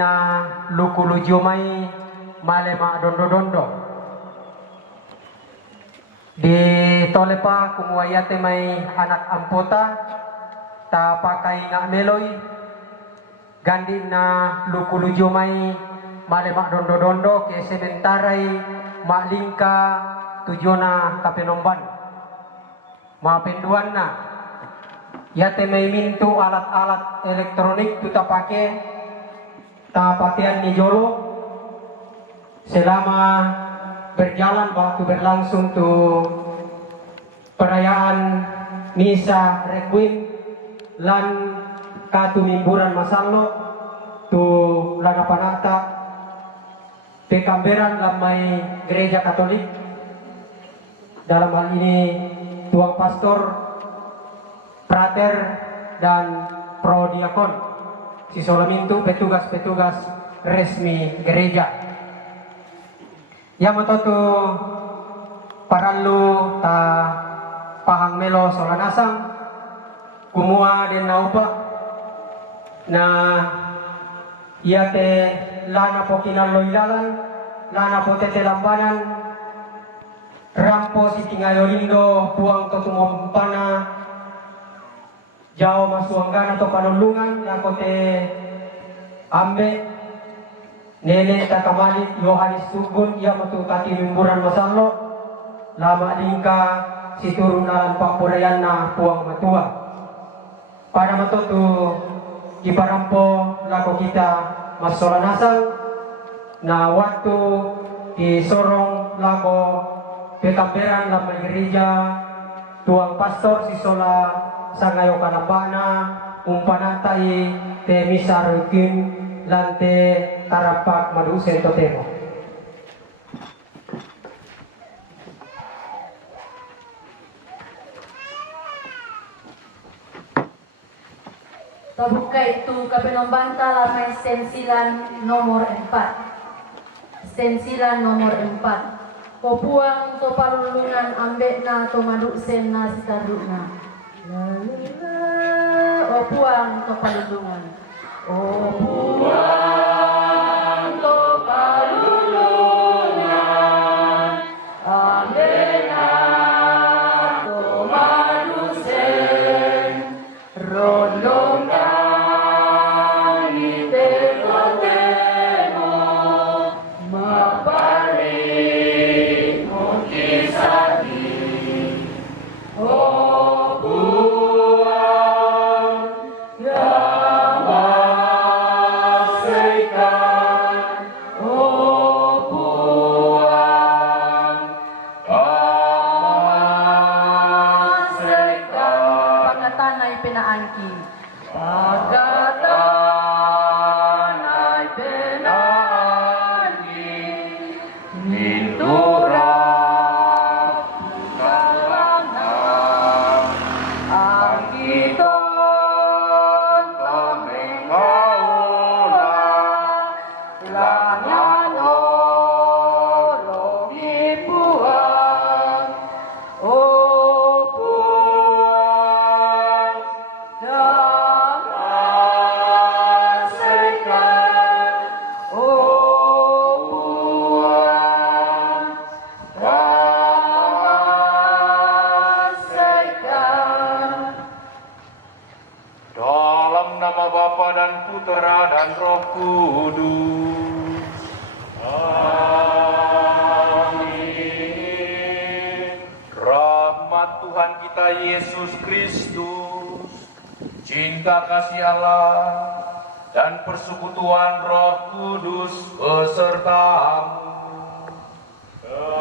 na lukulujo may malema dondo-dondo. Di tole pa kumuwayate may anak ampota ta pakai nga meloy gandi na lukulujo may malema dondo-dondo ke sementaray malingka tujo na kapenomban mapenduan na yate may mintu alat-alat elektronik tuta pake ta pakean ni jolo selama berjalan waktu berlangsung tuh perayaan misa requiem lan katumimburan masallo tuh lana panata pekamberan lamai gereja Katolik dalam hal ini tuang pastor, prater dan prodiakon si solamintu petugas-petugas resmi gereja. Ya matoto parallu ta pahang melo solanasang kumua den naupa na iate lana po kinaloilalan lana po tetelambanan rampo si tingayolindo puang to tumompana jao masuanggana to panulungan yakote ambe Nene takamalit Yohanes Tugun ia matukati mimburan masallo lama lingka si turunan pakpurayan na puang matua para matutu iparampo lako kita masolanasang na waktu di sorong lako pekamberan lamang gereja tuang pastor si sola sangayo kanabana umpanatay te misarukin lante tarapak madusen totemo. Terbuka itu Kapenombanta lamai stensilan nomor 4. Stensilan nomor 4. Popuang to palulungan ambek na to madusen na sitaruna. Opuang to palulungan. Opuang to palulungan ambek na to madusen rodong Yesus Kristus, cinta kasih Allah dan persekutuan Roh Kudus besertamu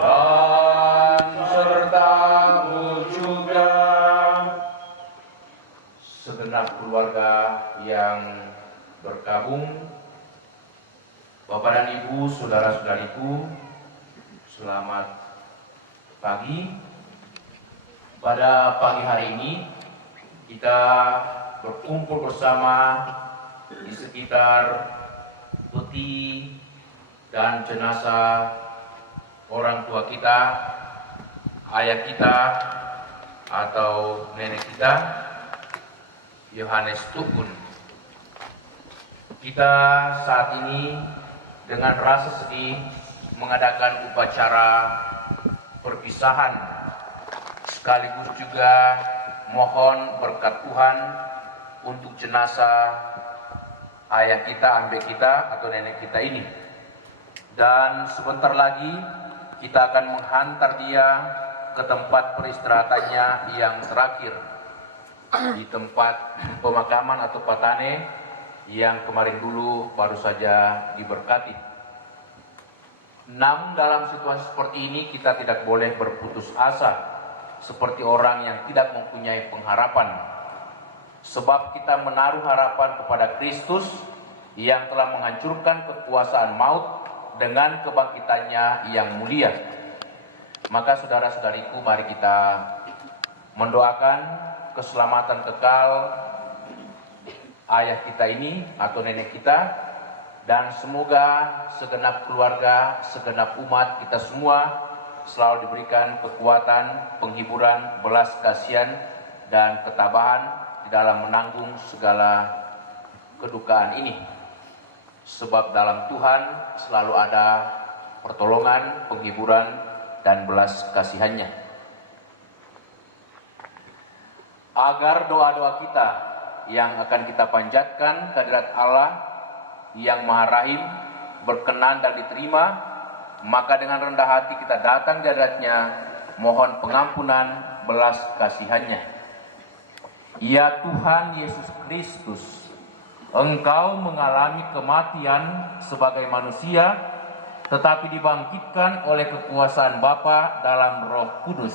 dan sertamu juga segenap keluarga yang bergabung. Bapak dan Ibu, saudara-saudariku, selamat pagi. Pada pagi hari ini kita berkumpul bersama di sekitar peti dan jenazah orang tua kita, ayah kita atau nenek kita, Yohanes Tugun. Kita saat ini dengan rasa sedih mengadakan upacara perpisahan, sekaligus juga mohon berkat Tuhan untuk jenazah ayah kita, ambe kita atau nenek kita ini. Dan sebentar lagi kita akan menghantar dia ke tempat peristirahatannya yang terakhir di tempat pemakaman atau patane yang kemarin dulu baru saja diberkati. Namun dalam situasi seperti ini kita tidak boleh berputus asa seperti orang yang tidak mempunyai pengharapan, sebab kita menaruh harapan kepada Kristus yang telah menghancurkan kekuasaan maut dengan kebangkitannya yang mulia. Maka saudara-saudariku, mari kita mendoakan keselamatan kekal ayah kita ini atau nenek kita, dan semoga segenap keluarga, segenap umat kita semua selalu diberikan kekuatan, penghiburan, belas kasihan, dan ketabahan di dalam menanggung segala kedukaan ini. Sebab dalam Tuhan selalu ada pertolongan, penghiburan, dan belas kasihannya. Agar doa-doa kita yang akan kita panjatkan kehadirat Allah yang Maha Rahim berkenan dan diterima, maka dengan rendah hati kita datang di hadirat-Nya, mohon pengampunan belas kasihannya. Ya Tuhan Yesus Kristus, Engkau mengalami kematian sebagai manusia, tetapi dibangkitkan oleh kekuasaan Bapa dalam Roh Kudus.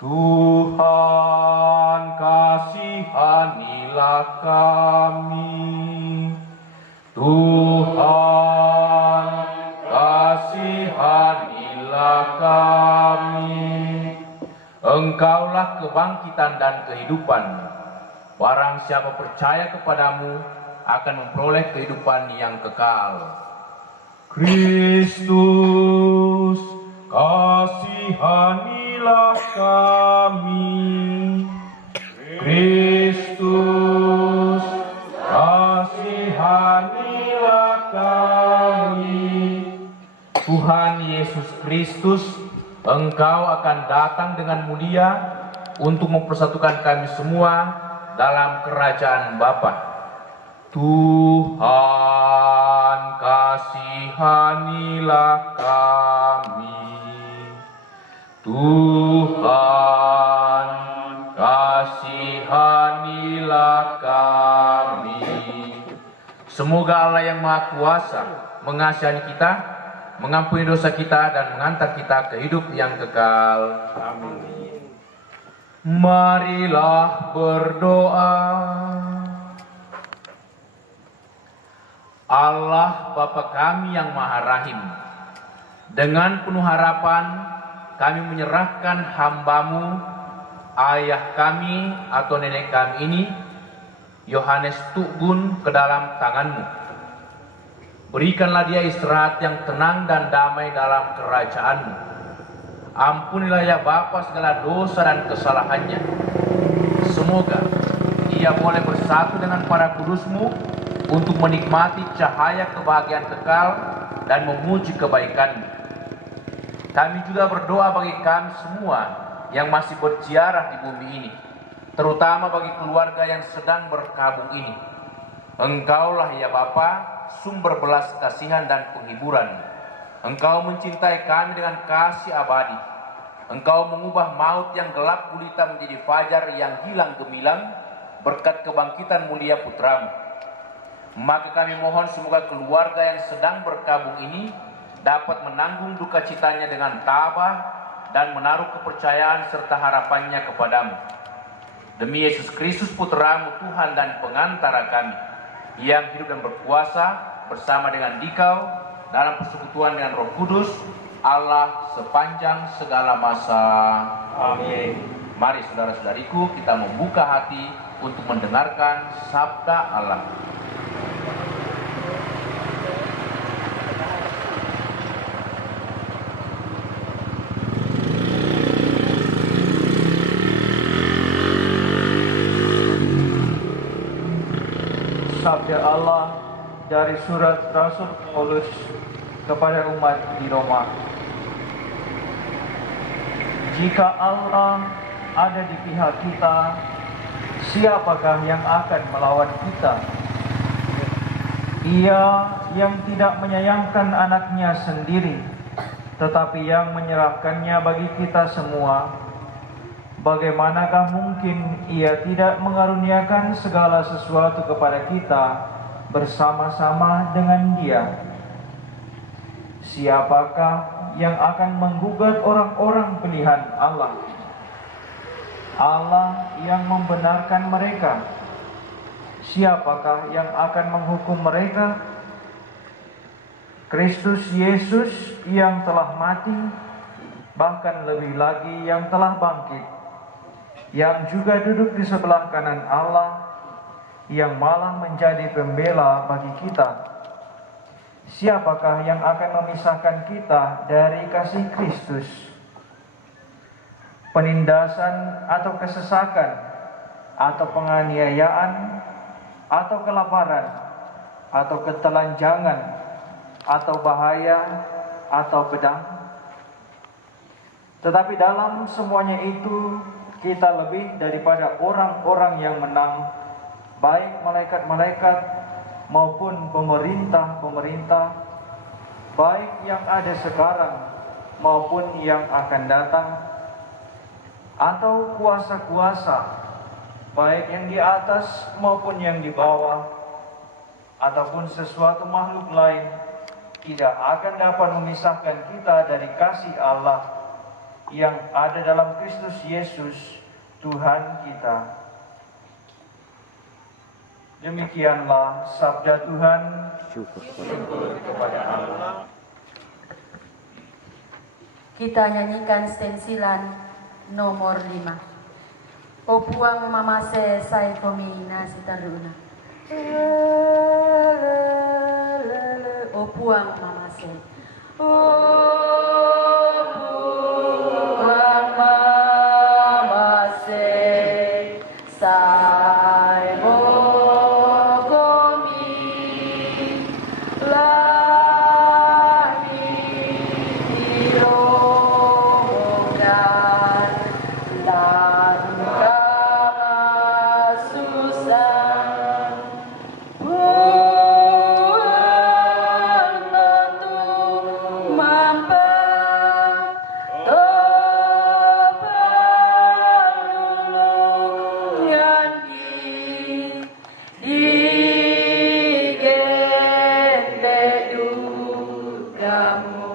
Tuhan, kasihanilah kami. Tuhan, kasihanilah kami. Engkaulah kebangkitan dan kehidupan. Barang siapa percaya kepadamu akan memperoleh kehidupan yang kekal. Kristus, kasihanilah kami. Kristus, kasihanilah kami. Tuhan Yesus Kristus, Engkau akan datang dengan mulia untuk mempersatukan kami semua dalam kerajaan Bapa. Tuhan, kasihanilah kami. Tuhan, kasihanilah kami. Semoga Allah yang Maha Kuasa mengasihani kita, mengampuni dosa kita, dan mengantar kita ke hidup yang kekal. Amin. Marilah berdoa. Allah Bapa kami yang Maha Rahim, dengan penuh harapan kami menyerahkan hamba-Mu, ayah kami atau nenek kami ini, Yohanes Tugun, ke dalam tangan-Mu. Berikanlah dia istirahat yang tenang dan damai dalam kerajaan-Mu. Ampunilah ya Bapa segala dosa dan kesalahannya. Semoga ia boleh bersatu dengan para kudus-Mu untuk menikmati cahaya kebahagiaan kekal dan memuji kebaikan-Mu. Kami juga berdoa bagi kami semua yang masih berziarah di bumi ini, terutama bagi keluarga yang sedang berkabung ini. Engkaulah ya Bapa, sumber belas kasihan dan penghiburan. Engkau mencintai kami dengan kasih abadi. Engkau mengubah maut yang gelap gulita menjadi fajar yang hilang gemilang berkat kebangkitan mulia Putra-Mu. Maka kami mohon semoga keluarga yang sedang berkabung ini dapat menanggung duka citanya dengan tabah dan menaruh kepercayaan serta harapannya kepadamu. Demi Yesus Kristus Putra-Mu, Tuhan dan pengantara kami, yang hidup dan berkuasa bersama dengan Dikau dalam persekutuan dengan Roh Kudus, Allah sepanjang segala masa. Amin. Mari saudara-saudariku, kita membuka hati untuk mendengarkan sabda Allah. Sabda Allah dari surat Rasul Paulus kepada umat di Roma. Jika Allah ada di pihak kita, siapakah yang akan melawan kita? Ia yang tidak menyayangkan anaknya sendiri, tetapi yang menyerahkannya bagi kita semua, bagaimanakah mungkin ia tidak mengaruniakan segala sesuatu kepada kita bersama-sama dengan Dia? Siapakah yang akan menggugat orang-orang pilihan Allah? Allah yang membenarkan mereka. Siapakah yang akan menghukum mereka? Kristus Yesus yang telah mati, bahkan lebih lagi yang telah bangkit, yang juga duduk di sebelah kanan Allah, yang malah menjadi pembela bagi kita. Siapakah yang akan memisahkan kita dari kasih Kristus? Penindasan atau kesesakan, atau penganiayaan, atau kelaparan, atau ketelanjangan, atau bahaya, atau pedang? Tetapi dalam semuanya itu kita lebih daripada orang-orang yang menang, baik malaikat-malaikat maupun pemerintah-pemerintah, baik yang ada sekarang maupun yang akan datang, atau kuasa-kuasa, baik yang di atas maupun yang di bawah, ataupun sesuatu makhluk lain, tidak akan dapat memisahkan kita dari kasih Allah yang ada dalam Kristus Yesus, Tuhan kita. Demikianlah sabda Tuhan. Syukur kepada Allah. Kita nyanyikan stensilan nomor 5. O puang mamase sai komi nasi taruna. O puang mamase. O puang mamase sai mo komi lahi diromongan dan kasusan buang tentu mampet topalulungan digente dugamu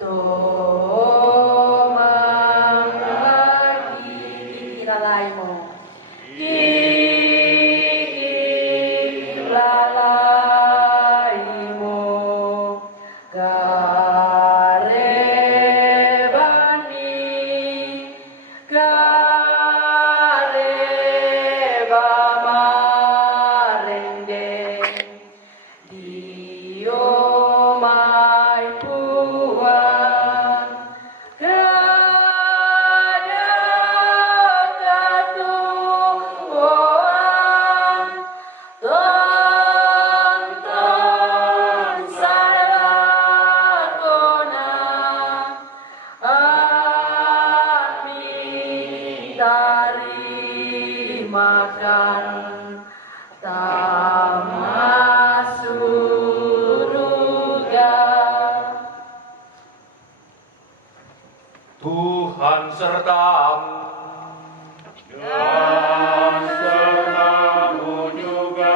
tomang lagi lalaimu lalaimu garebani gareba marende dio mai puan kada katuan tonton salakona amin tarimakan tamasuruga. Tuhan sertamu. Dan sertamu juga.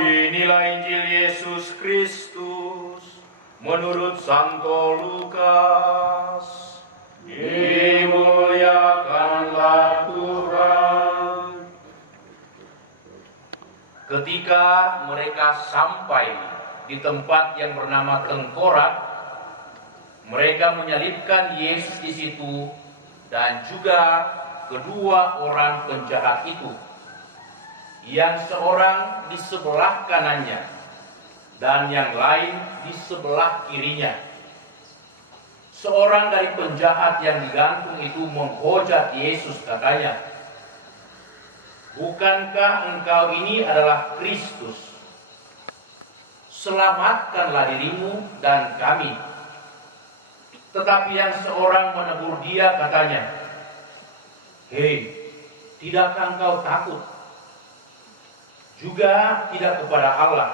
Inilah Injil Yesus Kristus menurut Santo Lukas. Dimuliakanlah Tuhan. Ketika mereka sampai di tempat yang bernama Tengkorak, mereka menyalibkan Yesus di situ dan juga kedua orang penjahat itu, yang seorang di sebelah kanannya dan yang lain di sebelah kirinya. Seorang dari penjahat yang digantung itu menghujat Yesus, katanya, "Bukankah engkau ini adalah Kristus?" selamatkanlah dirimu dan kami. Tetapi yang seorang menegur dia katanya, hei, tidakkah engkau takut? Juga tidak kepada Allah,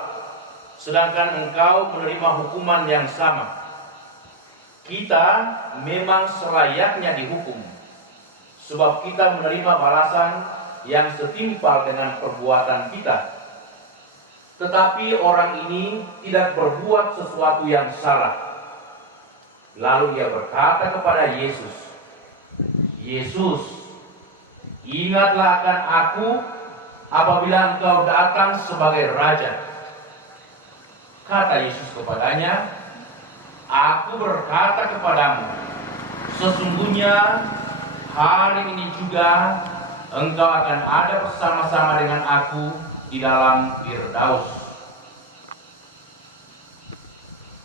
sedangkan engkau menerima hukuman yang sama. Kita memang selayaknya dihukum, sebab kita menerima balasan yang setimpal dengan perbuatan kita. Tetapi orang ini tidak berbuat sesuatu yang salah. Lalu ia berkata kepada Yesus, Yesus, ingatlah akan aku apabila engkau datang sebagai Raja. Kata Yesus kepadanya, aku berkata kepadamu, sesungguhnya hari ini juga engkau akan ada bersama-sama dengan aku di dalam Firdaus.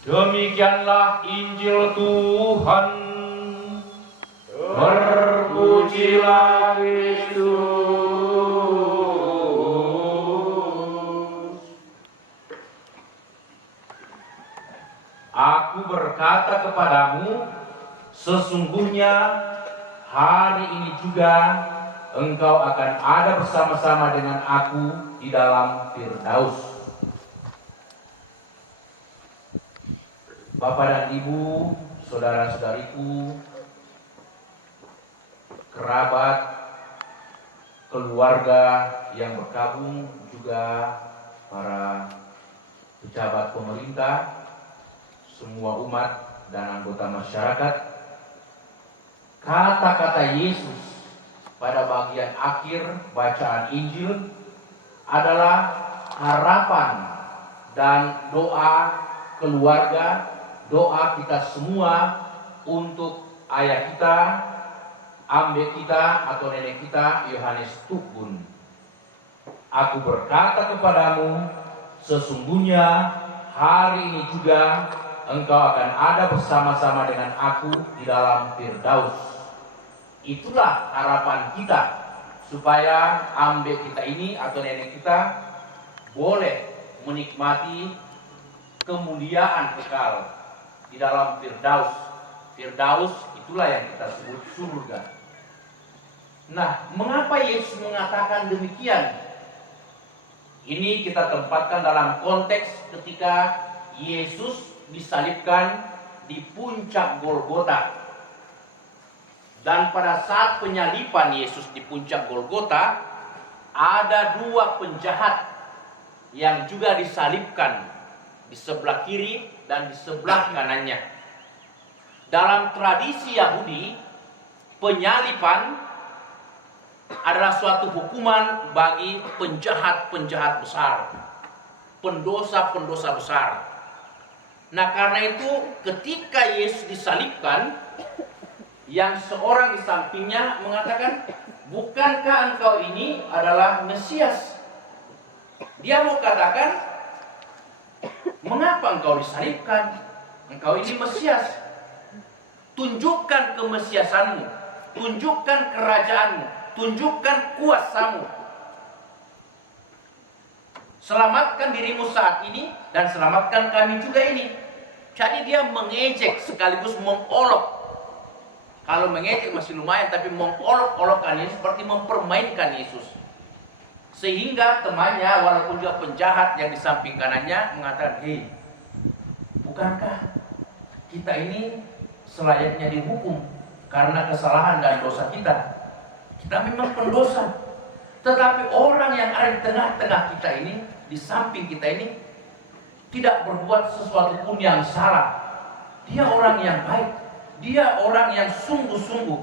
Demikianlah Injil Tuhan. Terpujilah Kristus. Aku berkata kepadamu, sesungguhnya hari ini juga engkau akan ada bersama-sama dengan aku di dalam Firdaus. Bapak dan Ibu, saudara-saudariku, kerabat, keluarga yang bergabung, juga para pejabat pemerintah, semua umat dan anggota masyarakat, kata-kata Yesus pada bagian akhir bacaan Injil adalah harapan dan doa keluarga, doa kita semua untuk ayah kita, ambe kita atau nenek kita, Yohanes Tukun. Aku berkata kepadamu, sesungguhnya hari ini juga engkau akan ada bersama-sama dengan aku di dalam Firdaus. Itulah harapan kita, supaya ambe kita ini atau nenek kita boleh menikmati kemuliaan kekal di dalam Firdaus. Firdaus itulah yang kita sebut surga. Nah, mengapa Yesus mengatakan demikian? Ini kita tempatkan dalam konteks ketika Yesus disalibkan di puncak Golgota. Dan pada saat penyaliban Yesus di puncak Golgota, ada dua penjahat yang juga disalibkan di sebelah kiri dan di sebelah kanannya. Dalam tradisi Yahudi, penyaliban adalah suatu hukuman bagi penjahat-penjahat besar, pendosa-pendosa besar. Nah, karena itu ketika Yesus disalibkan, yang seorang di sampingnya mengatakan, bukankah engkau ini adalah Mesias? Dia mau katakan, mengapa engkau disalibkan? Engkau ini Mesias. Tunjukkan kemesiasanmu, tunjukkan kerajaanmu, tunjukkan kuasamu. Selamatkan dirimu saat ini dan selamatkan kami juga ini. Jadi dia mengejek sekaligus mengolok. Kalau mengejek masih lumayan, tapi mengolok-olokkan Yesus seperti mempermainkan Yesus. Sehingga temannya walaupun juga penjahat yang di samping kanannya mengatakan, hei, bukankah kita ini selayaknya dihukum karena kesalahan dan dosa kita? Kita memang pendosa. Tetapi orang yang ada di tengah-tengah kita ini, di samping kita ini, tidak berbuat sesuatu pun yang salah. Dia orang yang baik. Dia orang yang sungguh-sungguh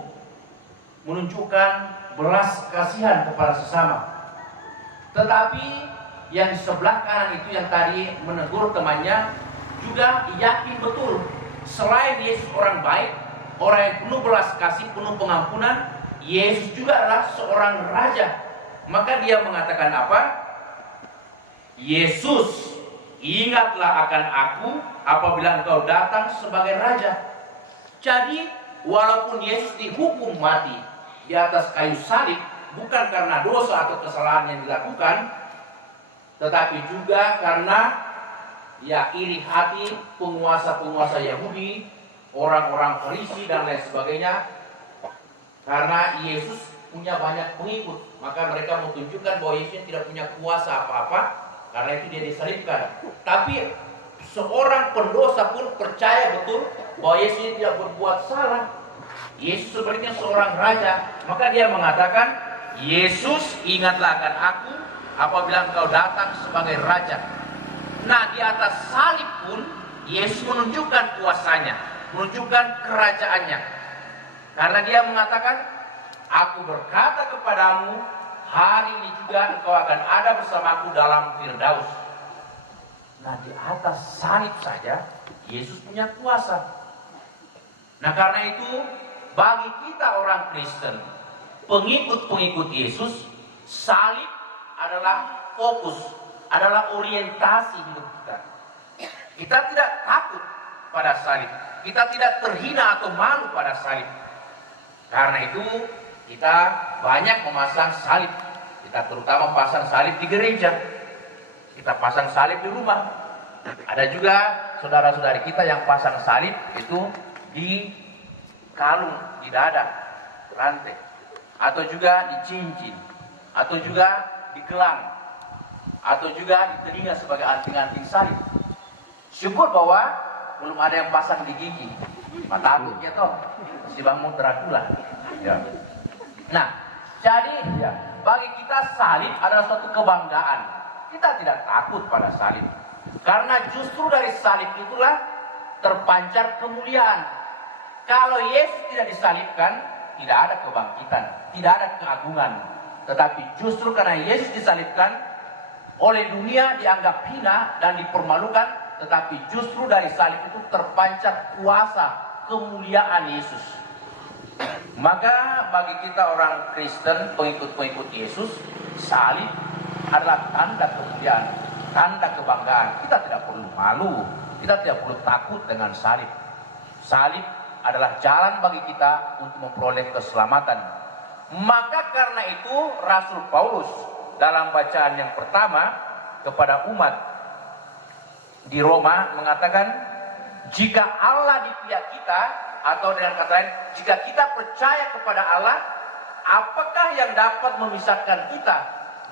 menunjukkan belas kasihan kepada sesama. Tetapi yang di sebelah kanan itu yang tadi menegur temannya juga yakin betul, selain Yesus orang baik, orang yang penuh belas kasih, penuh pengampunan, Yesus juga adalah seorang raja. Maka dia mengatakan apa? Yesus, ingatlah akan aku apabila engkau datang sebagai raja. Jadi walaupun Yesus dihukum mati di atas kayu salib, bukan karena dosa atau kesalahan yang dilakukan, tetapi juga karena ya iri hati penguasa-penguasa Yahudi, orang-orang Farisi dan lain sebagainya. Karena Yesus punya banyak pengikut, maka mereka mau tunjukkan bahwa Yesus tidak punya kuasa apa-apa, karena itu dia disalibkan. Tapi seorang pendosa pun percaya betul bahwa Yesus ini tidak berbuat salah. Yesus sebenarnya seorang raja, maka dia mengatakan, Yesus, ingatlah akan aku apabila engkau datang sebagai raja. Nah, di atas salib pun Yesus menunjukkan kuasanya, menunjukkan kerajaannya. Karena dia mengatakan, aku berkata kepadamu, hari ini juga engkau akan ada bersamaku dalam Firdaus. Nah, di atas salib saja Yesus punya kuasa. Nah, karena itu bagi kita orang Kristen, pengikut-pengikut Yesus, salib adalah fokus, adalah orientasi hidup kita. Kita tidak takut pada salib, kita tidak terhina atau malu pada salib. Karena itu kita banyak memasang salib. Kita terutama pasang salib di gereja, kita pasang salib di rumah. Ada juga saudara-saudari kita yang pasang salib itu di kalung, di dada, rantai, atau juga di cincin, atau juga di gelang, atau juga di telinga sebagai anting-anting salib. Syukur bahwa belum ada yang pasang di gigi. Takutnya toh si bangun Dracula. Ya. Nah, jadi ya, bagi kita salib adalah suatu kebanggaan. Kita tidak takut pada salib, karena justru dari salib itulah terpancar kemuliaan. Kalau Yesus tidak disalibkan, tidak ada kebangkitan, tidak ada keagungan. Tetapi justru karena Yesus disalibkan, oleh dunia dianggap hina dan dipermalukan, tetapi justru dari salib itu terpancar kuasa kemuliaan Yesus. Maka bagi kita orang Kristen, pengikut-pengikut Yesus, salib adalah tanda kemuliaan, tanda kebanggaan. Kita tidak perlu malu, kita tidak perlu takut dengan salib. Salib adalah jalan bagi kita untuk memperoleh keselamatan. Maka karena itu Rasul Paulus dalam bacaan yang pertama kepada umat di Roma mengatakan, jika Allah di pihak kita, atau dengan kata lain, jika kita percaya kepada Allah, apakah yang dapat memisahkan kita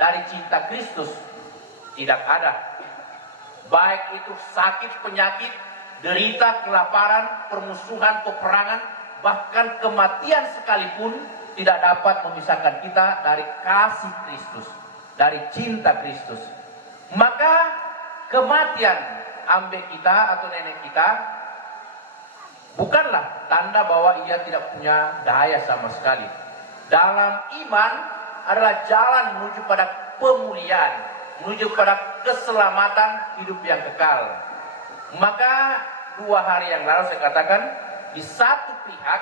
dari cinta Kristus? Tidak ada. Baik itu sakit, penyakit, derita, kelaparan, permusuhan, peperangan, bahkan kematian sekalipun tidak dapat memisahkan kita dari kasih Kristus, dari cinta Kristus. Maka kematian ambek kita atau nenek kita bukanlah tanda bahwa ia tidak punya daya sama sekali. Dalam iman adalah jalan menuju pada pemulihan, menuju pada keselamatan hidup yang kekal. Maka 2 hari yang lalu saya katakan, di satu pihak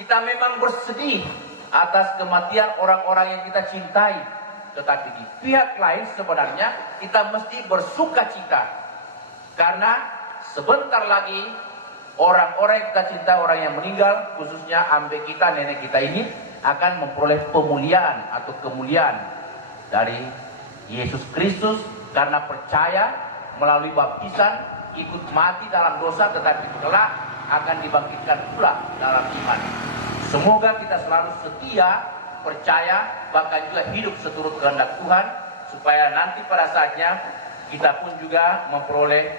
kita memang bersedih atas kematian orang-orang yang kita cintai, tetapi di pihak lain sebenarnya kita mesti bersuka cita, karena sebentar lagi orang-orang yang kita cintai, orang yang meninggal, khususnya ambek kita, nenek kita ini akan memperoleh pemulihan atau kemuliaan dari Yesus Kristus karena percaya melalui baptisan, ikut mati dalam dosa, tetapi kelak akan dibangkitkan pula dalam iman. Semoga kita selalu setia, percaya, bahkan juga hidup seturut kehendak Tuhan, supaya nanti pada saatnya kita pun juga memperoleh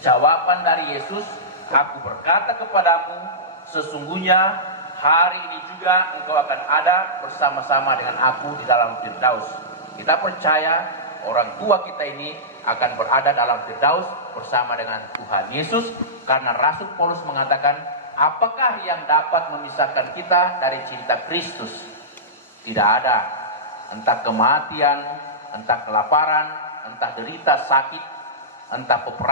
jawaban dari Yesus. Aku berkata kepadamu, sesungguhnya hari ini juga engkau akan ada bersama-sama dengan aku di dalam Firdaus. Kita percaya orang tua kita ini akan berada dalam Firdaus bersama dengan Tuhan Yesus, karena Rasul Paulus mengatakan, apakah yang dapat memisahkan kita dari cinta Kristus? Tidak ada. Entah kematian, entah kelaparan, entah derita, sakit, entah peperangan,